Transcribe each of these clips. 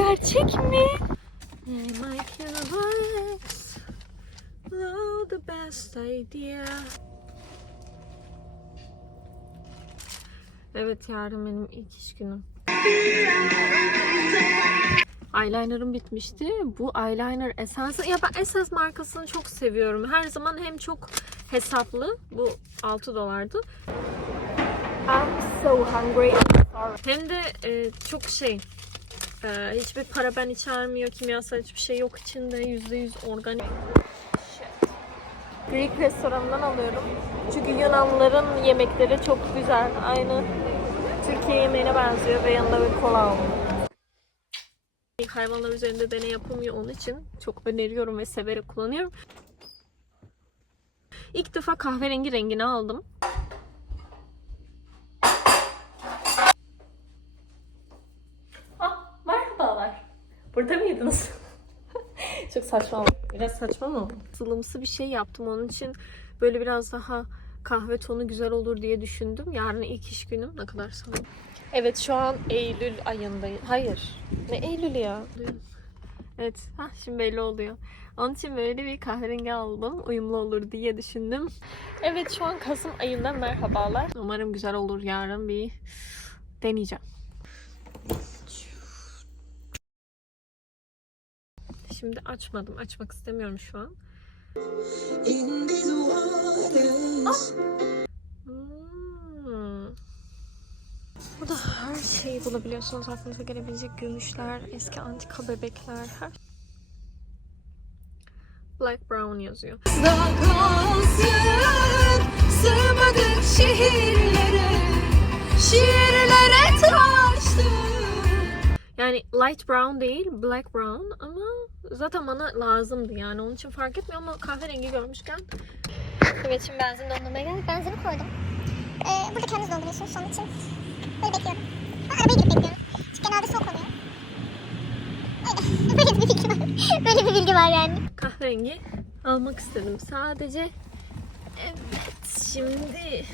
gerçek mi? Evet yarın benim ilk iş günüm. Eyeliner'ım bitmişti. Bu eyeliner Essence. Ya ben Essence markasını çok seviyorum. Her zaman hem çok hesaplı. Bu 6 dolardı. I'm so hungry. Hem de e, çok şey e, hiçbir paraben içermiyor. Kimyasal hiçbir şey yok içinde. %100 organik. Greek restoranından alıyorum. Çünkü Yunanların yemekleri çok güzel. Aynı Türkiye yemeğine benziyor ve yanında bir kola aldım. Hayvanlar üzerinde deney yapılmıyor onun için çok öneriyorum ve severek kullanıyorum. İlk defa kahverengi rengini aldım. Burada mıydınız? Çok saçma. Biraz saçma mı? Sılımsı bir şey yaptım onun için böyle biraz daha kahve tonu güzel olur diye düşündüm. Yarın ilk iş günüm. Ne kadar sanırım. Evet şu an Eylül ayındayım. Hayır. Ne Eylül ya? Evet. Hah, şimdi belli oluyor. Onun için böyle bir kahverengi aldım. Uyumlu olur diye düşündüm. Evet şu an Kasım ayında merhabalar. Umarım güzel olur yarın bir deneyeceğim. Şimdi açmadım. Açmak istemiyorum şu an. Hmm. Burada her şeyi bulabiliyorsunuz. Aklınıza gelebilecek gümüşler, eski antika bebekler, her Black Brown yazıyor. Sığmadık şehirlere Yani light brown değil, black brown ama zaten bana lazımdı yani onun için fark etmiyor ama kahverengi görmüşken. Evet şimdi benzin doldurmaya geldik. Benzini koydum. Ee, burada kendiniz dolduruyorsunuz son için. Böyle bekliyorum. Ben arabaya gidip bekliyorum. Çünkü genelde soğuk oluyor. Öyle. Böyle bir bilgi var. Böyle bir bilgi var yani. Kahverengi almak istedim sadece. Evet şimdi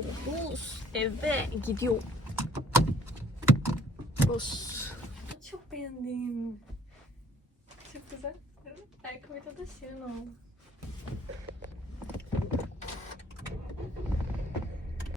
çıkıyoruz. Eve gidiyoruz. Çok beğendim. Çok güzel. Ayakkabıda da şirin oldu.